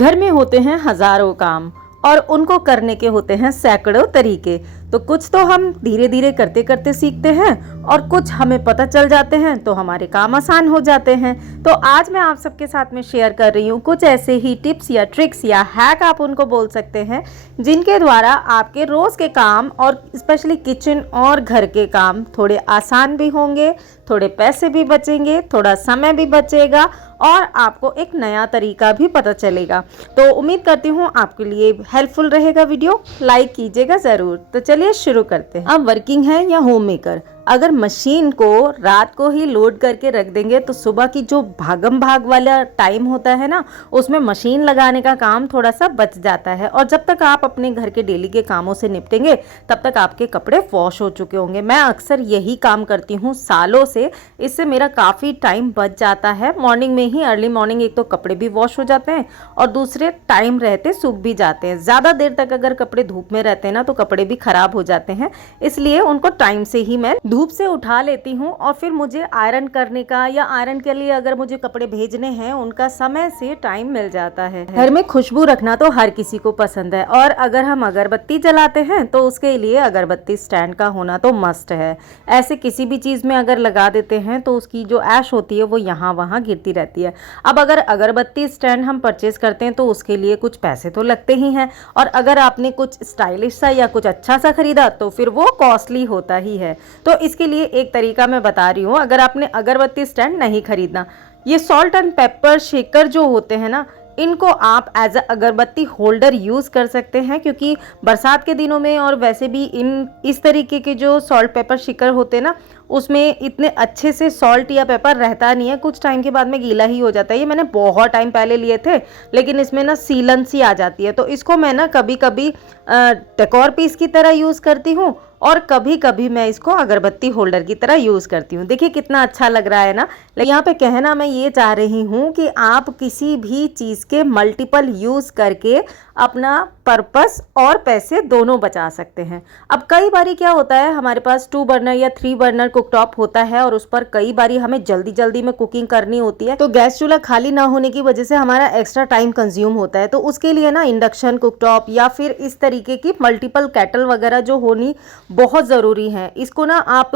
घर में होते हैं हजारों काम और उनको करने के होते हैं सैकड़ों तरीके। तो कुछ तो हम धीरे धीरे करते करते सीखते हैं और कुछ हमें पता चल जाते हैं तो हमारे काम आसान हो जाते हैं। तो आज मैं आप सबके साथ में शेयर कर रही हूँ कुछ ऐसे ही टिप्स या ट्रिक्स या हैक आप उनको बोल सकते हैं, जिनके द्वारा आपके रोज़ के काम और स्पेशली किचन और घर के काम थोड़े आसान भी होंगे, थोड़े पैसे भी बचेंगे, थोड़ा समय भी बचेगा और आपको एक नया तरीका भी पता चलेगा। तो उम्मीद करती हूँ आपके लिए हेल्पफुल रहेगा वीडियो, लाइक कीजिएगा ज़रूर। तो चलिए शुरू करते हैं। आप वर्किंग हैं या होम मेकर, अगर मशीन को रात को ही लोड करके रख देंगे तो सुबह की जो भागम भाग वाला टाइम होता है ना, उसमें मशीन लगाने का काम थोड़ा सा बच जाता है और जब तक आप अपने घर के डेली के कामों से निपटेंगे तब तक आपके कपड़े वॉश हो चुके होंगे। मैं अक्सर यही काम करती हूँ सालों से, इससे मेरा काफ़ी टाइम बच जाता है। मॉर्निंग में ही अर्ली मॉर्निंग एक तो कपड़े भी वॉश हो जाते हैं और दूसरे टाइम रहते सूख भी जाते हैं। ज़्यादा देर तक अगर कपड़े धूप में रहते हैं ना तो कपड़े भी खराब हो जाते हैं, इसलिए उनको टाइम से ही मैं धूप से उठा लेती हूँ और फिर मुझे आयरन करने का या आयरन के लिए अगर मुझे कपड़े भेजने हैं उनका समय से टाइम मिल जाता है। घर में खुशबू रखना तो हर किसी को पसंद है और अगर हम अगरबत्ती जलाते हैं तो उसके लिए अगरबत्ती स्टैंड का होना तो मस्ट है। ऐसे किसी भी चीज़ में अगर लगा देते हैं तो उसकी जो ऐश होती है वो यहाँ वहाँ गिरती रहती है। अब अगर अगरबत्ती स्टैंड हम परचेज करते हैं तो उसके लिए कुछ पैसे तो लगते ही हैं और अगर आपने कुछ स्टाइलिश सा या कुछ अच्छा सा खरीदा तो फिर वो कॉस्टली होता ही है। तो इसके लिए एक तरीका मैं बता रही हूँ। अगर आपने अगरबत्ती स्टैंड नहीं खरीदना, ये सॉल्ट एंड पेपर शेकर जो होते हैं ना, इनको आप एज अ अगरबत्ती होल्डर यूज़ कर सकते हैं, क्योंकि बरसात के दिनों में और वैसे भी इस तरीके के जो सॉल्ट पेपर शेकर होते हैं ना, उसमें इतने अच्छे से सॉल्ट या पेपर रहता नहीं है, कुछ टाइम के बाद में गीला ही हो जाता है। ये मैंने बहुत टाइम पहले लिए थे, लेकिन इसमें ना सीलन सी आ जाती है, तो इसको मैं ना कभी कभी डेकोर पीस की तरह यूज़ करती हूँ और कभी कभी मैं इसको अगरबत्ती होल्डर की तरह यूज़ करती हूँ। देखिए कितना अच्छा लग रहा है ना। लेकिन यहाँ पे कहना मैं ये चाह रही हूँ कि आप किसी भी चीज़ के मल्टीपल यूज़ करके अपना पर्पस और पैसे दोनों बचा सकते हैं। अब कई बारी क्या होता है, हमारे पास 2 बर्नर या 3 बर्नर कुकटॉप होता है और उस पर कई बारी हमें जल्दी जल्दी में कुकिंग करनी होती है, तो गैस चूल्हा खाली ना होने की वजह से हमारा एक्स्ट्रा टाइम कंज्यूम होता है। तो उसके लिए ना इंडक्शन कुकटॉप या फिर इस तरीके की मल्टीपल केटल वगैरह जो होनी बहुत ज़रूरी है। इसको ना आप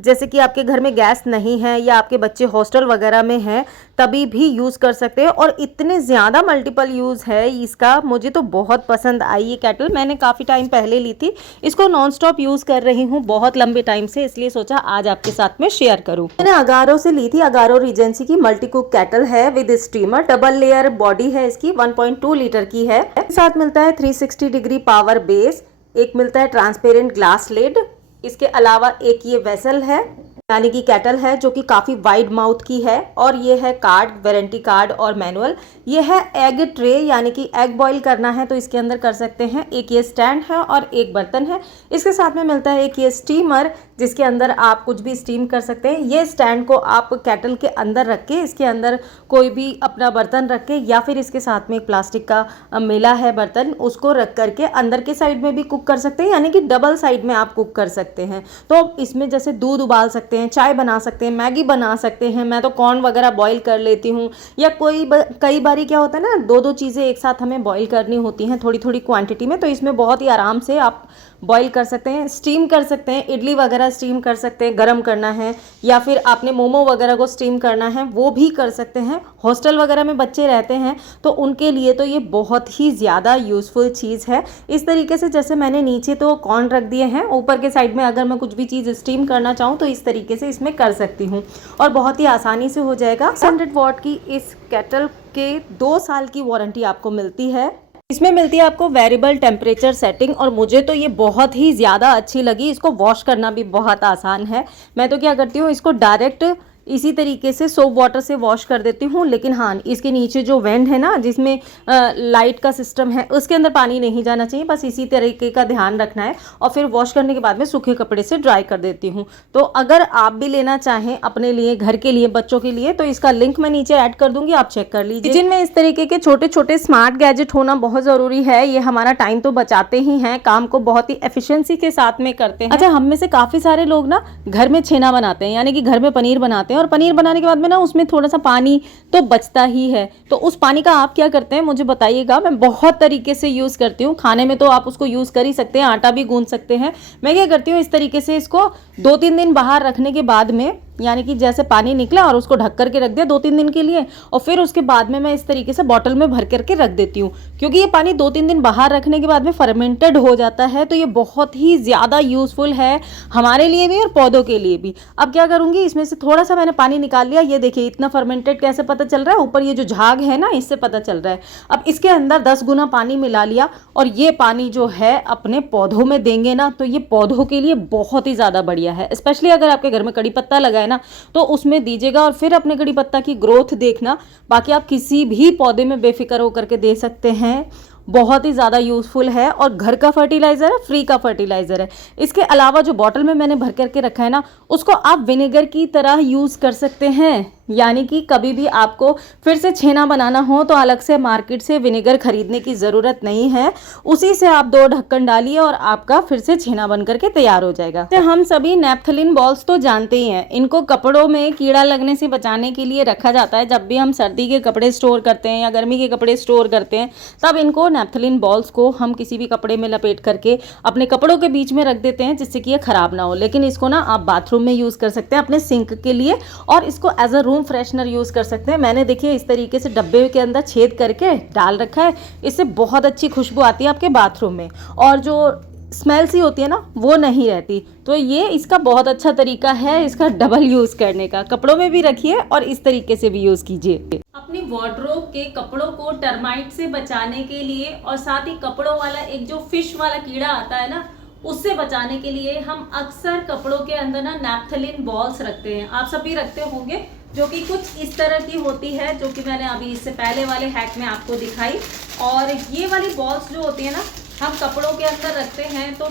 जैसे कि आपके घर में गैस नहीं है या आपके बच्चे हॉस्टल वगैरह में हैं तभी भी यूज़ कर सकते हैं और इतने ज़्यादा मल्टीपल यूज़ है इसका। मुझे तो बहुत पसंद आई ये केटल, मैंने काफ़ी टाइम पहले ली थी, इसको नॉन स्टॉप यूज़ कर रही हूँ बहुत लंबे टाइम से, इसलिए सोचा आज आपके साथ में शेयर करूँ। मैंने अगारो से ली थी, अगारो रीजेंसी की मल्टी कुक केटल है with steamer, double layer body है इसकी, 1.2 लीटर की है। साथ मिलता है 360 डिग्री पावर बेस, एक मिलता है ट्रांसपेरेंट ग्लास लिड, इसके अलावा एक ये वेसल है यानी कि केटल है जो कि काफ़ी वाइड माउथ की है, और ये है कार्ड, वारंटी कार्ड और मैनुअल। ये है एग ट्रे यानी कि एग बॉईल करना है तो इसके अंदर कर सकते हैं। एक ये स्टैंड है और एक बर्तन है। इसके साथ में मिलता है एक ये स्टीमर जिसके अंदर आप कुछ भी स्टीम कर सकते हैं। ये स्टैंड को आप केटल के अंदर रख के इसके अंदर कोई भी अपना बर्तन रख के या फिर इसके साथ में एक प्लास्टिक का मिला है बर्तन, उसको रख करके अंदर के साइड में भी कुक कर सकते हैं, यानी कि डबल साइड में आप कुक कर सकते हैं। तो इसमें जैसे दूध उबाल सकते हैं, चाय बना सकते हैं, मैगी बना सकते हैं, मैं तो कॉर्न वगैरह बॉईल कर लेती हूँ, या कई बारी क्या होता है ना, 2-2 चीज़ें एक साथ हमें बॉईल करनी होती हैं थोड़ी थोड़ी क्वांटिटी में, तो इसमें बहुत ही आराम से आप बॉईल कर सकते हैं। स्टीम कर सकते हैं, इडली वगैरह स्टीम कर सकते हैं, गरम करना है, या फिर आपने मोमो वगैरह को स्टीम करना है वो भी कर सकते हैं। हॉस्टल वगैरह में बच्चे रहते हैं तो उनके लिए तो ये बहुत ही ज़्यादा यूज़फुल चीज़ है। इस तरीके से जैसे मैंने नीचे तो कॉर्न रख दिए हैं, ऊपर के साइड में अगर मैं कुछ भी चीज़ स्टीम करना चाहूँ तो इस तरीके से इसमें कर सकती हूँ और बहुत ही आसानी से हो जाएगा। 100 वॉट की इस केटल के 2 साल की वारंटी आपको मिलती है। इसमें मिलती है आपको वेरिएबल टेम्परेचर सेटिंग और मुझे तो ये बहुत ही ज़्यादा अच्छी लगी। इसको वॉश करना भी बहुत आसान है। मैं तो क्या करती हूँ, इसको डायरेक्ट इसी तरीके से सोप वाटर से वॉश कर देती हूँ, लेकिन हाँ इसके नीचे जो वेंट है ना जिसमें लाइट का सिस्टम है उसके अंदर पानी नहीं जाना चाहिए, बस इसी तरीके का ध्यान रखना है। और फिर वॉश करने के बाद में सूखे कपड़े से ड्राई कर देती हूँ। तो अगर आप भी लेना चाहें अपने लिए, घर के लिए, बच्चों के लिए, तो इसका लिंक मैं नीचे ऐड कर दूंगी, आप चेक कर लीजिए। किचन में इस तरीके के छोटे छोटे स्मार्ट गैजेट होना बहुत ज़रूरी है। ये हमारा टाइम तो बचाते ही हैं, काम को बहुत ही एफिशिएंसी के साथ में करते हैं। अच्छा, हम में से काफ़ी सारे लोग ना घर में छेना बनाते हैं, यानी कि घर में पनीर बनाते हैं और पनीर बनाने के बाद में ना उसमें थोड़ा सा पानी तो बचता ही है, तो उस पानी का आप क्या करते हैं मुझे बताइएगा। मैं बहुत तरीके से यूज़ करती हूँ, खाने में तो आप उसको यूज़ कर ही सकते हैं, आटा भी गूंथ सकते हैं। मैं क्या करती हूँ इस तरीके से इसको 2-3 दिन बाहर रखने के बाद में, यानी कि जैसे पानी निकला और उसको ढक करके रख दिया 2-3 दिन के लिए, और फिर उसके बाद में मैं इस तरीके से बॉटल में भर करके रख देती हूँ, क्योंकि ये पानी 2-3 दिन बाहर रखने के बाद में फर्मेंटेड हो जाता है, तो ये बहुत ही ज़्यादा यूज़फुल है हमारे लिए भी और पौधों के लिए भी। अब क्या करूँगी, इसमें से थोड़ा सा मैंने पानी निकाल लिया, ये देखिए इतना फर्मेंटेड कैसे पता चल रहा है, ऊपर ये जो झाग है ना इससे पता चल रहा है। अब इसके अंदर 10 गुना पानी मिला लिया, और ये पानी जो है अपने पौधों में देंगे ना, तो ये पौधों के लिए बहुत ही ज़्यादा बढ़िया है। स्पेशली अगर आपके घर में कड़ी पत्ता लगा है ना, तो उसमें दीजिएगा और फिर अपने कड़ी पत्ता की ग्रोथ देखना। बाकी आप किसी भी पौधे में बेफिक्र होकर के दे सकते हैं, बहुत ही ज़्यादा यूज़फुल है और घर का फर्टिलाइज़र है, फ्री का फर्टिलाइज़र है। इसके अलावा जो बॉटल में मैंने भर करके रखा है ना, उसको आप विनेगर की तरह यूज़ कर सकते हैं, यानी कि कभी भी आपको फिर से छेना बनाना हो तो अलग से मार्केट से विनेगर खरीदने की ज़रूरत नहीं है, उसी से आप 2 ढक्कन डालिए और आपका फिर से छेना बन करके तैयार हो जाएगा। तो हम सभी नैप्थलीन बॉल्स तो जानते ही हैं, इनको कपड़ों में कीड़ा लगने से बचाने के लिए रखा जाता है। जब भी हम सर्दी के कपड़े स्टोर करते हैं या गर्मी के कपड़े स्टोर करते हैं, तब इनको नैप्थलीन बॉल्स को हम किसी भी कपड़े में लपेट करके अपने कपड़ों के बीच में रख देते हैं, जिससे कि ये खराब ना हो। लेकिन इसको ना आप बाथरूम में यूज़ कर सकते हैं अपने सिंक के लिए, और इसको as a room freshener use कर सकते हैं। मैंने देखिए इस तरीके से डब्बे के अंदर छेद करके डाल रखा है, इससे बहुत अच्छी खुशबू आती है आपके बाथरूम में, और जो स्मेल सी होती है ना वो नहीं रहती। तो ये इसका बहुत अच्छा तरीका है इसका डबल यूज़ करने का। कपड़ों में भी रखिए और इस तरीके से भी यूज़ कीजिए। अपनी वार्डरोब के कपड़ों को टर्माइट से बचाने के लिए, और साथ ही कपड़ों वाला एक जो फिश वाला कीड़ा आता है ना, उससे बचाने के लिए हम अक्सर कपड़ों के अंदर ना नैप्थलीन बॉल्स रखते हैं। आप सभी रखते होंगे, जो कि कुछ इस तरह की होती है, जो कि मैंने अभी इससे पहले वाले हैक में आपको दिखाई। और ये वाली बॉल्स जो होती है ना, हम कपड़ों के अंदर रखते हैं, तो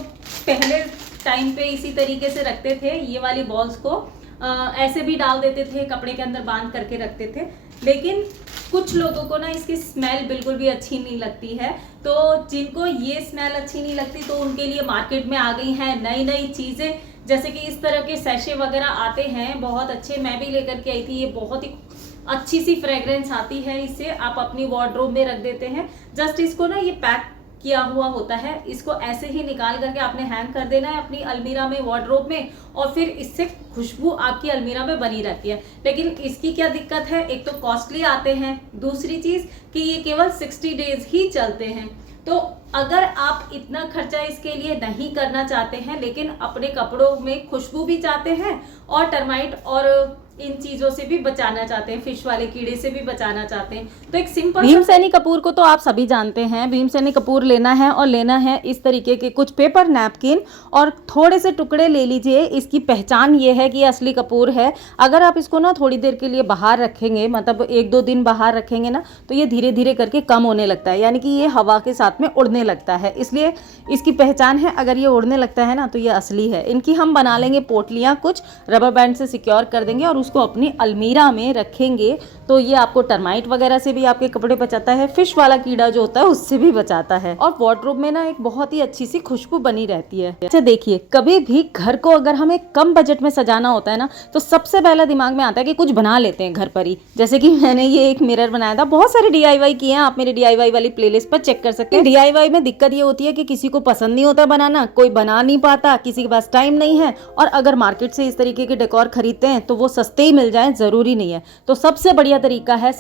पहले टाइम पे इसी तरीके से रखते थे। ये वाली बॉल्स को ऐसे भी डाल देते थे, कपड़े के अंदर बांध करके रखते थे, लेकिन कुछ लोगों को ना इसकी स्मेल बिल्कुल भी अच्छी नहीं लगती है। तो जिनको ये स्मेल अच्छी नहीं लगती, तो उनके लिए मार्केट में आ गई हैं नई नई चीज़ें, जैसे कि इस तरह के सैशे वगैरह आते हैं बहुत अच्छे। मैं भी लेकर के आई थी, ये बहुत ही अच्छी सी फ्रेग्रेंस आती है, इसे आप अपनी वार्डरोब में रख देते हैं। जस्ट इसको ना ये पैक किया हुआ होता है, इसको ऐसे ही निकाल करके आपने हैंग कर देना है अपनी अलमीरा में, वार्डरोब में, और फिर इससे खुशबू आपकी अलमीरा में बनी रहती है। लेकिन इसकी क्या दिक्कत है, एक तो कॉस्टली आते हैं, दूसरी चीज कि ये केवल 60 डेज ही चलते हैं। तो अगर आप इतना खर्चा इसके लिए नहीं करना चाहते हैं, लेकिन अपने कपड़ों में खुशबू भी चाहते हैं और टर्माइट और इन चीजों से भी बचाना चाहते हैं, फिश वाले कीड़े से भी बचाना चाहते हैं, तो एक सिंपल भीमसेनी कपूर को तो आप सभी जानते हैं। भीमसेनी कपूर लेना है और लेना है इस तरीके के कुछ पेपर नैपकिन और थोड़े से टुकड़े ले लीजिए। इसकी पहचान ये है कि असली कपूर है। अगर आप इसको ना थोड़ी देर के लिए बाहर रखेंगे, मतलब 1-2 दिन बाहर रखेंगे ना, तो ये धीरे धीरे करके कम होने लगता है, यानी कि ये हवा के साथ में उड़ने लगता है, इसलिए इसकी पहचान है। अगर ये उड़ने लगता है ना, तो ये असली है। इनकी हम बना लेंगे पोटलियाँ, कुछ रबर बैंड से सिक्योर कर देंगे और उसको अपनी अलमीरा में रखेंगे, तो ये आपको टर्माइट वगैरह से भी आपके कपड़े बचाता है, फिश वाला कीड़ा जो होता है उससे भी बचाता है, और वार्डरोब में ना एक बहुत ही अच्छी सी खुशबू बनी रहती है। अच्छा देखिए, कभी भी घर को अगर हमें कम बजट में सजाना होता है ना, तो सबसे पहला दिमाग में आता है कि कुछ बना लेते हैं घर पर ही। जैसे कि मैंने ये एक मिरर बनाया था, बहुत सारे DIY किए हैं, आप मेरे DIY वाली प्लेलिस्ट पर चेक कर सकते हैं। DIY में दिक्कत ये होती है कि किसी को पसंद नहीं होता बनाना, कोई बना नहीं पाता, किसी के पास टाइम नहीं है, और अगर मार्केट से इस तरीके के डेकोर खरीदते हैं तो वो सस्ते ही मिल जाए, जरूरी नहीं है। तो सबसे बढ़िया तरीका है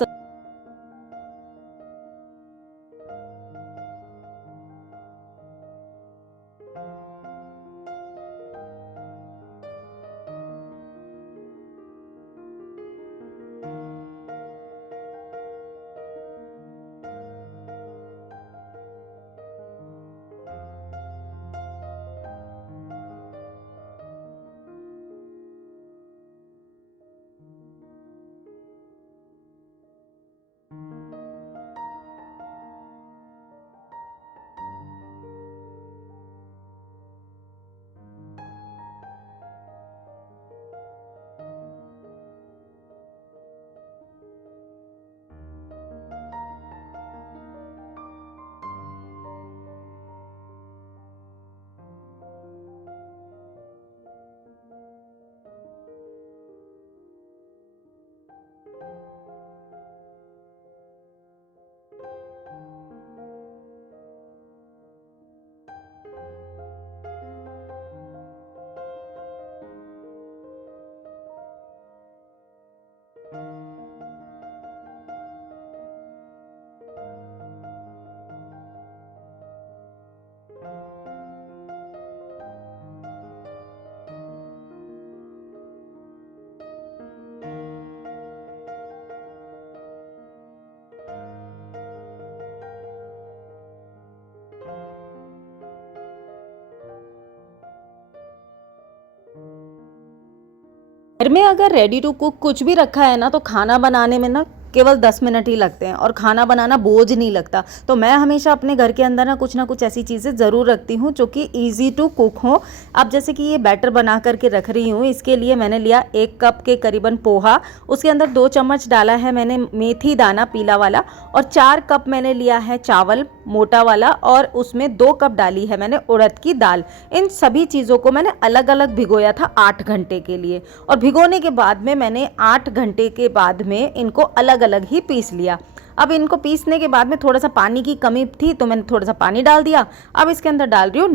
घर में अगर रेडी टू कुक कुछ भी रखा है ना, तो खाना बनाने में ना केवल 10 मिनट ही लगते हैं और खाना बनाना बोझ नहीं लगता। तो मैं हमेशा अपने घर के अंदर ना कुछ ऐसी चीज़ें ज़रूर रखती हूँ जो कि ईजी टू कुक हो। अब जैसे कि ये बैटर बना करके रख रही हूँ, इसके लिए मैंने लिया 1 कप के करीबन पोहा, उसके अंदर 2 चम्मच डाला है मैंने मेथी दाना पीला वाला, और 4 कप मैंने लिया है चावल मोटा वाला, और उसमें 2 कप डाली है मैंने उड़द की दाल। इन सभी चीज़ों को मैंने अलग अलग भिगोया था 8 घंटे के लिए, और भिगोने के बाद में मैंने 8 घंटे के बाद में इनको अलग अलग ही पीस लिया। अब इनको पीसने के बाद में थोड़ा सा पानी की कमी थी तो मैंने थोड़ा सा पानी डाल दिया। अब इसके अंदर डाल रही हूँ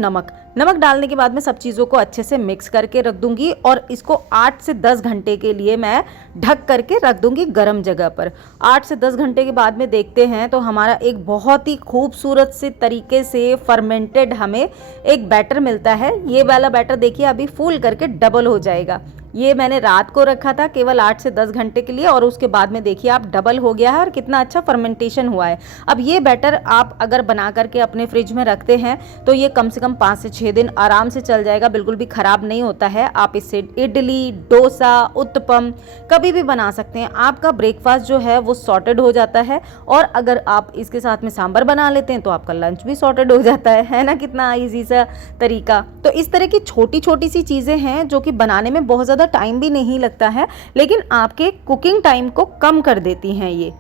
नमक डालने के बाद में सब चीज़ों को अच्छे से मिक्स करके रख दूंगी, और इसको 8 से 10 घंटे के लिए मैं ढक करके रख दूंगी गर्म जगह पर। 8 से 10 घंटे के बाद में देखते हैं तो हमारा एक बहुत ही खूबसूरत से तरीके से फर्मेंटेड हमें एक बैटर मिलता है। ये वाला बैटर देखिए अभी फूल करके डबल हो जाएगा। ये मैंने रात को रखा था केवल 8 से 10 घंटे के लिए, और उसके बाद में देखिए आप डबल हो गया है और कितना अच्छा फर्मेंटेशन हुआ है। अब ये बैटर आप अगर बना करके अपने फ्रिज में रखते हैं तो ये कम से कम 5 से 6 दिन आराम से चल जाएगा, बिल्कुल भी ख़राब नहीं होता है। आप इससे इडली, डोसा, उत्तपम कभी भी बना सकते हैं। आपका ब्रेकफास्ट जो है वो सॉर्टेड हो जाता है, और अगर आप इसके साथ में सांभर बना लेते हैं तो आपका लंच भी सॉर्टेड हो जाता है ना। कितना ईजी सा तरीका। तो इस तरह की छोटी छोटी सी चीज़ें हैं जो कि बनाने में बहुत ज़्यादा टाइम भी नहीं लगता है, लेकिन आपके कुकिंग टाइम को कम कर देती हैं ये।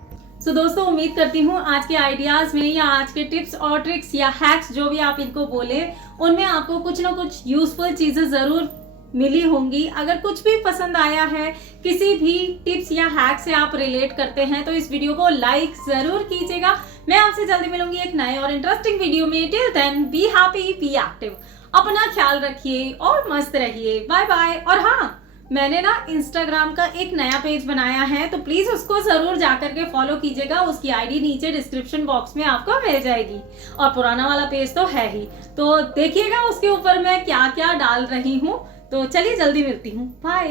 दोस्तों उम्मीद करती हूँ आज के आइडियाज में या आज के टिप्स और ट्रिक्स या हैक्स जो भी आप इनको बोले, उनमें आपको कुछ ना कुछ यूजफुल चीजें जरूर मिली होंगी। अगर कुछ भी पसंद आया है, किसी भी टिप्स या हैक से आप रिलेट करते हैं, तो इस वीडियो को लाइक जरूर कीजिएगा। मैं आपसे जल्दी मिलूंगी एक नए और इंटरेस्टिंग वीडियो में। Till then be happy, be active, अपना ख्याल रखिए और मस्त रहिए। Bye bye. और हाँ, मैंने ना इंस्टाग्राम का एक नया पेज बनाया है, तो प्लीज उसको जरूर जाकर के फॉलो कीजिएगा। उसकी आईडी नीचे डिस्क्रिप्शन बॉक्स में आपको मिल जाएगी, और पुराना वाला पेज तो है ही, तो देखिएगा उसके ऊपर मैं क्या क्या डाल रही हूँ। तो चलिए जल्दी मिलती हूँ, बाय।